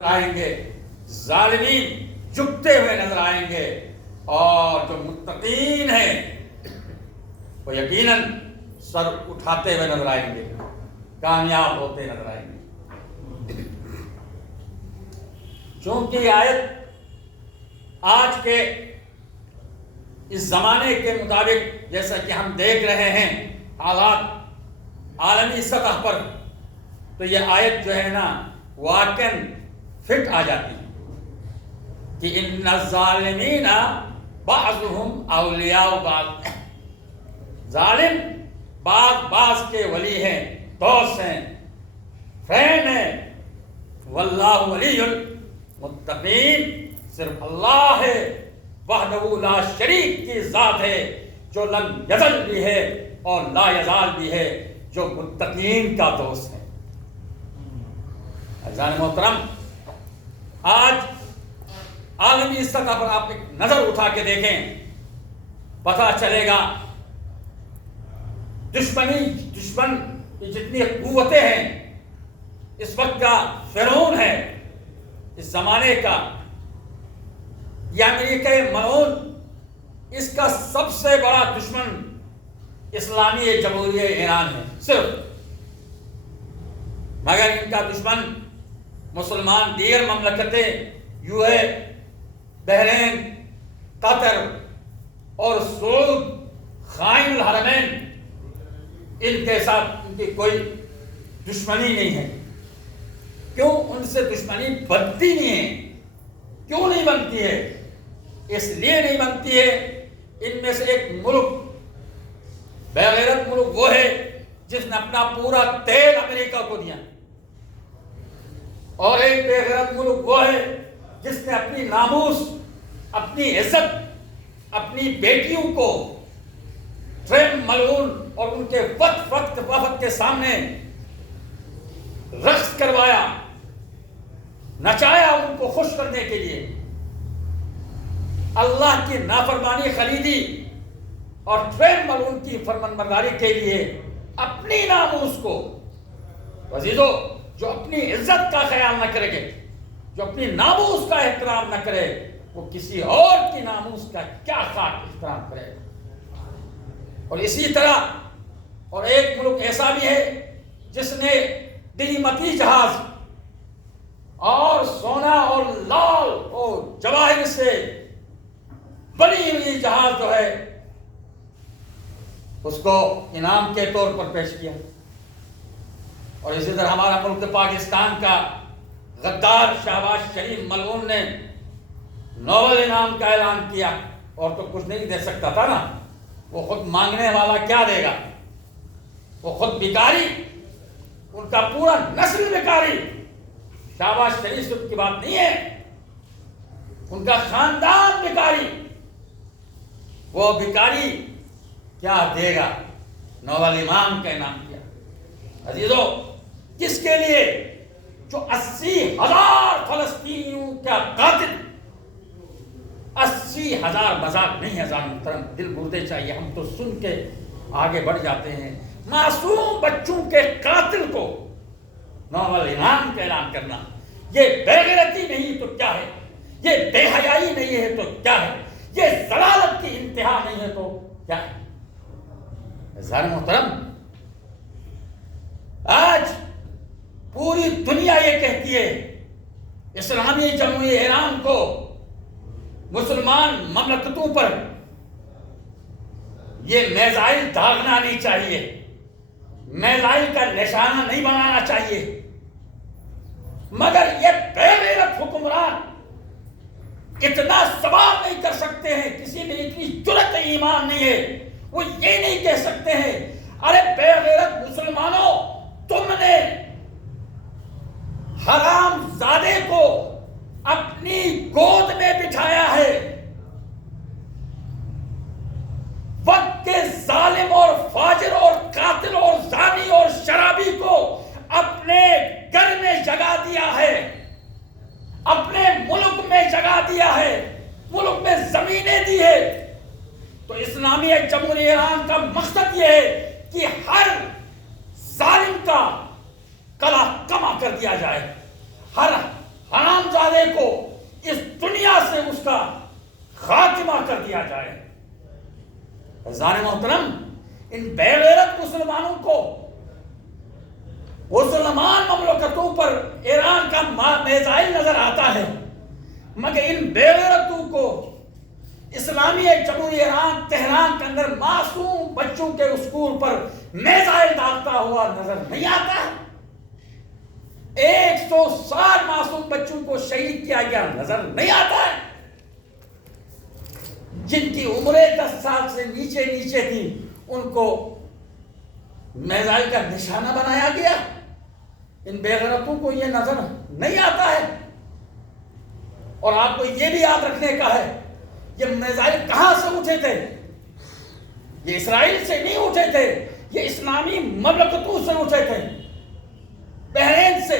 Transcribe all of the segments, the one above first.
آئیں گے، ظالمین جھکتے ہوئے نظر آئیں گے، اور جو متقین ہیں وہ یقیناً سر اٹھاتے ہوئے نظر آئیں گے، کامیاب ہوتے نظر آئیں گے۔ چونکہ یہ آیت آج کے اس زمانے کے مطابق جیسا کہ ہم دیکھ رہے ہیں حالات عالمی سطح پر، تو یہ آیت جو ہے نا واقعاً فٹ آ جاتی ہے کہ ان الظالمین بعضهم اولیاء بعض، ظالم بعض کے ولی ہیں، دوست ہیں، فرینڈ ہیں، واللہ ولی المتقین، صرف اللہ ہے وحدہ لا شریک کی ذات ہے جو لم یزل بھی ہے اور لا یزال بھی ہے، جو متقین کا دوست ہے۔ عزیزان محترم، آج عالمی سطح پر آپ ایک نظر اٹھا کے دیکھیں، پتہ چلے گا دشمن کی جتنی قوتیں ہیں، اس وقت کا فرعون ہے اس زمانے کا، یہ امریکہ ملعون، اس کا سب سے بڑا دشمن اسلامی جمہوریہ ایران ہے صرف، مگر ان کا دشمن مسلمان دیگر مملکتیں یو اے، بحرین، قطر اور سعود، خائن الحرمین، ان کے ساتھ ان کی کوئی دشمنی نہیں ہے۔ کیوں ان سے دشمنی بنتی نہیں ہے؟ کیوں نہیں بنتی ہے؟ اس لیے نہیں بنتی ہے، ان میں سے ایک ملک، بے غیرت ملک وہ ہے جس نے اپنا پورا تیل امریکہ کو دیا، اور ایک بے غیرت ملک وہ ہے جس نے اپنی ناموس، اپنی عزت، اپنی بیٹیوں کو ٹرمپ ملعون اور ان کے وفد کے سامنے رقص کروایا، نچایا ان کو خوش کرنے کے لیے، اللہ کی نافرمانی خریدی اور ٹرمپ ملعون کی فرمانبرداری کے لیے اپنی ناموس کو۔ عزیزو، جو اپنی عزت کا خیال نہ کرے گے، جو اپنی ناموس کا احترام نہ کرے، وہ کسی اور کی ناموس کا کیا خاک احترام کرے گا۔ اور اسی طرح اور ایک ملک ایسا بھی ہے جس نے ڈیلیمتی جہاز اور سونا اور لال اور جواہر سے بنی ہوئی جہاز جو ہے اس کو انعام کے طور پر پیش کیا۔ اور اسی طرح ہمارا ملک پاکستان کا غدار شہباز شریف ملعون نے نوبل انعام کا اعلان کیا، اور تو کچھ نہیں دے سکتا تھا نا، وہ خود مانگنے والا کیا دے گا؟ وہ خود بھکاری، ان کا پورا نسل بھکاری۔ شہباز شریف کی بات نہیں ہے، ان کا خاندان بھکاری، وہ بھکاری کیا دے گا؟ نوبل انعام کا انعام کیا۔ عزیزو، کس کے لیے؟ جو 80,000 فلسطینیوں کا قاتل، 80,000 مذاق نہیں ہے عزیزان محترم، دل گردے چاہیے، ہم تو سن کے آگے بڑھ جاتے ہیں۔ معصوم بچوں کے قاتل کو نوبل انعام کا اعلان کرنا، یہ بے غیرتی نہیں تو کیا ہے؟ یہ بے حیائی نہیں ہے تو کیا ہے؟ یہ ضلالت کی انتہا نہیں ہے تو کیا ہے؟ عزیزان محترم، آج پوری دنیا یہ کہتی ہے اسلامی جمہوریہ ایران کو مسلمان مملکتوں پر یہ میزائل داغنا نہیں چاہیے، میزائل کا نشانہ نہیں بنانا چاہیے، مگر یہ بے غیرت حکمران اتنا سوال نہیں کر سکتے ہیں، کسی میں اتنی جرأت ایمان نہیں ہے، وہ یہ نہیں کہہ سکتے ہیں ارے بے غیرت مسلمانوں، تم نے حرام زادے کو اپنی گود میں بٹھایا ہے، وقت کے ظالم اور فاجر اور قاتل اور زانی اور شرابی کو اپنے گھر میں جگہ دیا ہے، اپنے ملک میں جگہ دیا ہے، ملک میں زمینیں دی ہے۔ تو اسلامی جمہوریہ ایران کا مقصد یہ ہے کہ ہر ظالم کا کلا کما کر دیا جائے، ہر حرام عزیزان محترم، ان بے غیرت مسلمانوں کو مسلمان مملکتوں پر ایران کا میزائل نظر آتا ہے، مگر ان بے غیرتوں کو اسلامی جمہوریہ ایران تہران کے اندر معصوم بچوں کے اسکول پر میزائل ڈالتا ہوا نظر نہیں آتا ہے۔ 160 معصوم بچوں کو شہید کیا گیا نظر نہیں آتا ہے، جن کی عمریں 10 سال سے نیچے تھی ان کو میزائل کا نشانہ بنایا گیا۔ ان بے غیرتوں کو یہ نظر نہیں آتا ہے۔ اور آپ کو یہ بھی یاد رکھنے کا ہے، یہ میزائل کہاں سے اٹھے تھے؟ یہ اسرائیل سے نہیں اٹھے تھے، یہ اسلامی مملکتوں سے اٹھے تھے، بحرین سے۔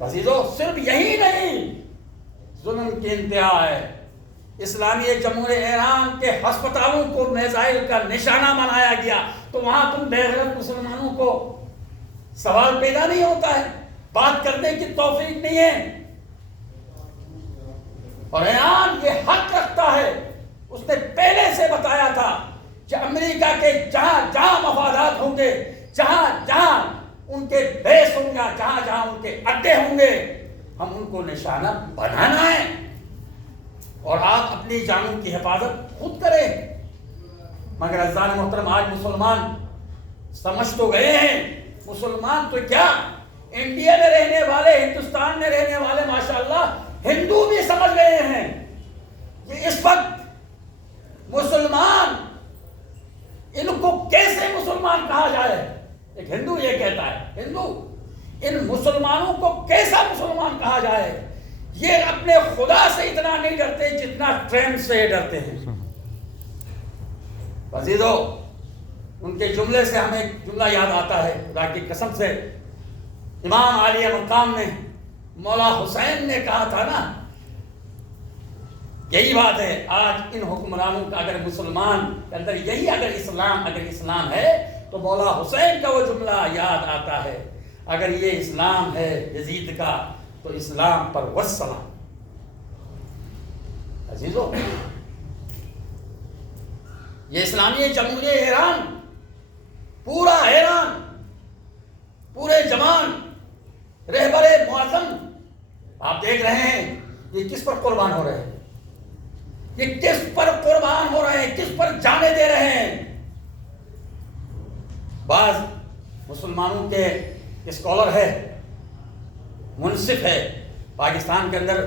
عزیزو، صرف یہی نہیں، ظلم کی انتہا ہے۔ اسلامی جمہوریہ ایران کے ہسپتالوں کو میزائل کا نشانہ بنایا گیا، تو وہاں تم بے غیرت مسلمانوں کو سوال پیدا نہیں ہوتا ہے، بات کرنے کی توفیق نہیں ہے۔ اور ایران یہ حق رکھتا ہے، اس نے پہلے سے بتایا تھا کہ امریکہ کے جہاں جہاں مفادات ہوں گے، جہاں جہاں ان کے بیس ہوں گے، جہاں جہاں ان کے اڈے ہوں گے، ہم ان کو نشانہ بنانا ہے۔ اور آپ اپنی جانوں کی حفاظت خود کریں۔ مگر عزیزان محترم، آج مسلمان سمجھ تو گئے ہیں، مسلمان تو کیا، انڈیا میں رہنے والے، ہندوستان میں رہنے والے ماشاءاللہ ہندو بھی سمجھ گئے ہیں کہ اس وقت مسلمان، ان کو کیسے مسلمان کہا جائے۔ ایک ہندو یہ کہتا ہے، ہندو، ان مسلمانوں کو کیسا مسلمان کہا جائے۔ یہ اپنے خدا سے اتنا نہیں ڈرتے جتنا ٹرمپ سے ڈرتے ہیں۔ عزیزو، ان کے جملے سے ہمیں ایک جملہ یاد آتا ہے، خدا کی قسم سے امام عالیہ مقام نے، مولا حسین نے کہا تھا نا، یہی بات ہے۔ آج ان حکمرانوں کا اگر مسلمان کے اندر یہی اگر اسلام ہے تو مولا حسین کا وہ جملہ یاد آتا ہے، اگر یہ اسلام ہے یزید کا تو اسلام پر والسلام۔ عزیزو، یہ اسلامی جمہوریہ ایران، پورا ایران، پورے جمان، رہبر معظم، آپ دیکھ رہے ہیں یہ کس پر قربان ہو رہے ہیں، یہ کس پر قربان ہو رہے ہیں، کس پر جانے دے رہے ہیں۔ بعض مسلمانوں کے اسکالر ہے، منصف ہے، پاکستان کے اندر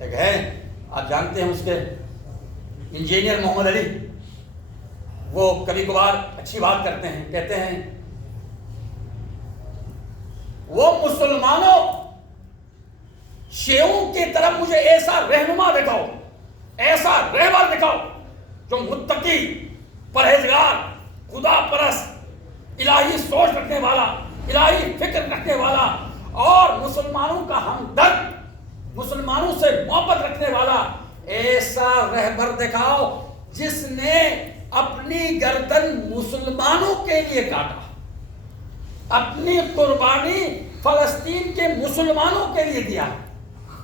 ایک ہے، آپ جانتے ہیں اس کے، انجینئر محمد علی، وہ کبھی کبھار اچھی بات کرتے ہیں، کہتے ہیں وہ مسلمانوں، شیعوں کی طرف مجھے ایسا رہنما دکھاؤ، ایسا رہبر دکھاؤ جو متقی، پرہیزگار، خدا پرست، الہی سوچ رکھنے والا، الہی فکر رکھنے والا اور مسلمانوں کا ہمدرد، مسلمانوں سے محبت رکھنے والا ایسا رہبر دکھاؤ جس نے اپنی گردن مسلمانوں کے لیے کاٹا، اپنی قربانی فلسطین کے مسلمانوں کے لیے دیا،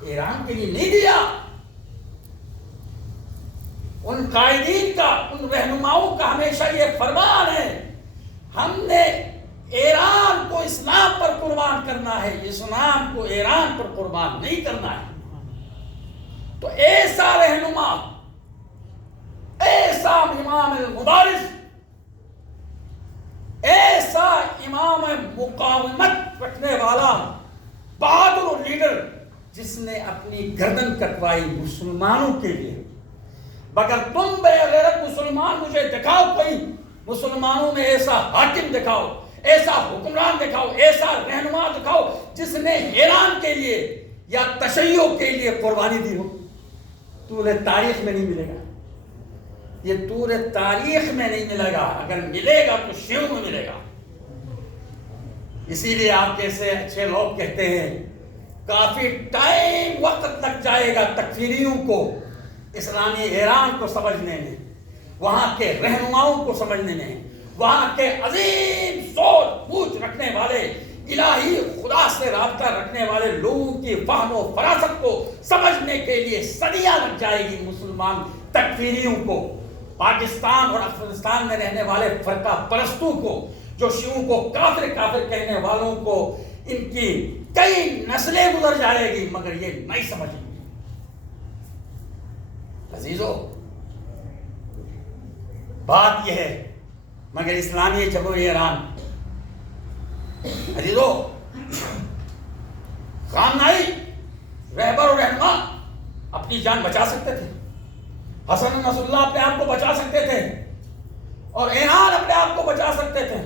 ایران کے لیے نہیں دیا۔ ان قائدین کا، ان رہنماؤں کا ہمیشہ یہ فرمان ہے، ہم نے ایران کو اسلام پر قربان کرنا ہے، اسلام کو ایران پر قربان نہیں کرنا ہے۔ تو ایسا رہنما، ایسا امام المبارز، ایسا امام مقاومت رکھنے والا بہادر لیڈر جس نے اپنی گردن کٹوائی مسلمانوں کے لیے، مگر تم بے غیرت مسلمان مجھے دکھاؤ، کوئی مسلمانوں میں ایسا حاکم دکھاؤ، ایسا حکمران دکھاؤ، ایسا رہنما دکھاؤ جس نے ایران کے لیے یا تشیع کے لیے قربانی دی ہو۔ طول تاریخ میں نہیں ملے گا، یہ طول تاریخ میں نہیں ملے گا، اگر ملے گا تو شیعوں میں ملے گا۔ اسی لیے آپ جیسے اچھے لوگ کہتے ہیں کافی ٹائم وقت لگ جائے گا تکفیریوں کو اسلامی ایران کو سمجھنے میں، وہاں کے رہنماؤں کو سمجھنے میں، وہاں کے عظیم سوچ بوجھ رکھنے والے، الہی خدا سے رابطہ رکھنے والے لوگوں کی فہم و فراست کو سمجھنے کے لیے صدیاں لگ جائے گی۔ مسلمان تکفیریوں کو، پاکستان اور افغانستان میں رہنے والے فرقہ پرستوں کو، جو شیعوں کو کافر کافر کہنے والوں کو، ان کی کئی نسلیں گزر جائے گی مگر یہ نہیں سمجھیں گے۔ عزیزو، بات یہ ہے مگر اسلامی جمہوریہ ایران، عزیزو، خامنائی رہبر و رہنما اپنی جان بچا سکتے تھے، حسن نصر اللہ اپنے آپ کو بچا سکتے تھے، اور ایران اپنے آپ کو بچا سکتے تھے،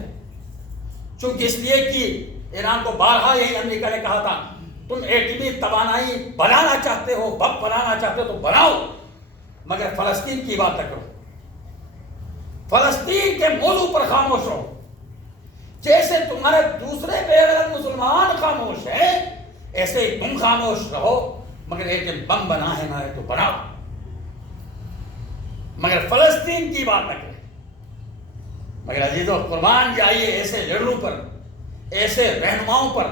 چونکہ اس لیے کہ ایران کو بارہا یہی امریکہ نے کہا تھا، تم ایٹمی توانائی بنانا چاہتے ہو، بم بنانا چاہتے ہو تو بناؤ، مگر فلسطین کی بات نہ کرو، فلسطین کے موضوع پر خاموش رہو، جیسے تمہارے دوسرے بے غیرت مسلمان خاموش ہیں ایسے ہی تم خاموش رہو، مگر ایٹم بم بنا ہے نہ ہے تو بناؤ، مگر فلسطین کی بات نہ کریں۔ مگر عزیزو، قربان جائیے ایسے لیڈروں پر، ایسے رہنماؤں پر۔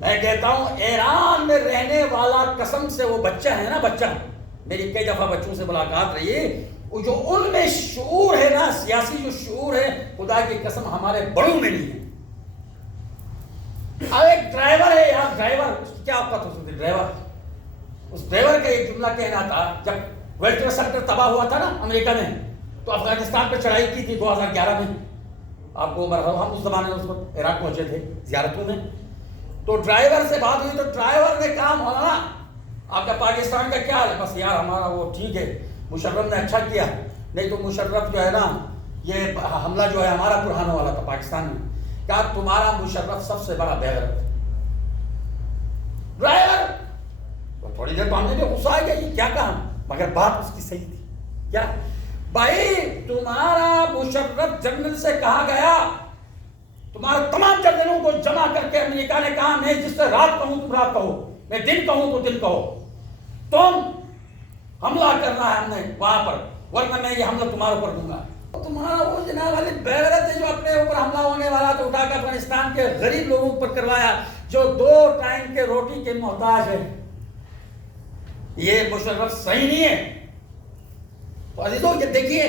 میں کہتا ہوں ایران میں رہنے والا قسم سے وہ بچہ ہے نا، بچہ، میری کئی دفعہ بچوں سے ملاقات رہی ہے، وہ جو ان میں شعور ہے نا، سیاسی جو شعور ہے، خدا کی قسم ہمارے بڑوں میں نہیں ہے۔ اب ایک ڈرائیور ہے یار، ڈرائیور، اس کی کیا اوقات ہو سکتی ہے؟ ڈرائیور، اس ڈرائیور کا ایک جملہ کہنا تھا، جب ورلڈ ٹریڈ سینٹر تباہ ہوا تھا نا امریکہ میں، تو افغانستان پہ چڑھائی کی تھی 2011 میں، آپ کو ہم اس زمانے میں اس وقت عراق پہنچے تھے زیارتوں میں، تو ڈرائیور سے بات ہوئی تو ڈرائیور نے کہا مولانا آپ کا پاکستان کا کیا حال ہے؟ بس یار ہمارا وہ ٹھیک ہے، مشرف نے اچھا کیا، نہیں تو مشرف جو ہے نا، یہ حملہ جو ہے ہمارا پر ہونے والا تھا پاکستان میں، کہا تمہارا مشرف سب سے بڑا بے غیرت ڈرائیور۔ تو تھوڑی دیر تو ہم نے بھی غصہ آ گیا، یہ کیا کہا، مگر بات اس کی صحیح تھی۔ کیا بھائی، تمہارا مشرف جنرل سے کہا گیا، تمہارے تمام جنرلوں کو جمع کر کے امریکہ نے کہا میں جس سے رات کہوں تم رات کہو، میں دن کہوں تو دن کہو، تم حملہ کرنا ہے ہم نے وہاں پر، ورنہ میں یہ حملہ تمہارے اوپر دوں گا۔ تمہارا وہ جناب والی بے غیرت ہے جو اپنے اوپر حملہ ہونے والا تو اٹھا کر افغانستان کے غریب لوگوں پر کروایا جو 2 ٹائم کے روٹی کے محتاج ہیں۔ یہ مشرف صحیح نہیں ہے۔ تو عزیزوں یہ دیکھیے،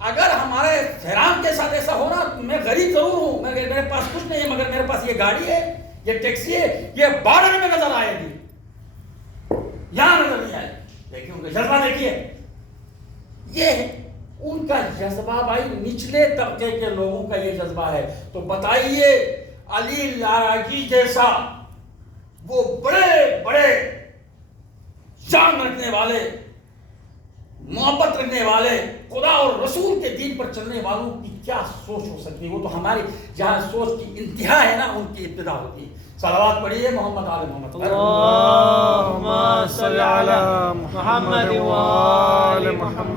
اگر ہمارے حیران کے ساتھ ایسا ہونا، میں غریب ضرور ہوں، میرے پاس کچھ نہیں ہے، مگر میرے پاس یہ گاڑی ہے، یہ ٹیکسی ہے، یہ بارڈر میں نظر آئے گی، یہاں نظر نہیں آئے۔ دیکھیے ان کا جذبہ، دیکھیے یہ ان کا جذبہ، بھائی نچلے طبقے کے لوگوں کا یہ جذبہ ہے۔ تو بتائیے علی لاراجی جیسا وہ بڑے بڑے جان رکھنے والے، محبت رکھنے والے، خدا اور رسول کے دین پر چلنے والوں کی کیا سوچ ہو سکتی ہے؟ وہ تو ہماری جہاں سوچ کی انتہا ہے نا، ان کی ابتدا ہوتی ہے۔ صلوات پڑھیے محمد آل محمد، اللہم صلی علی محمد و آل محمد۔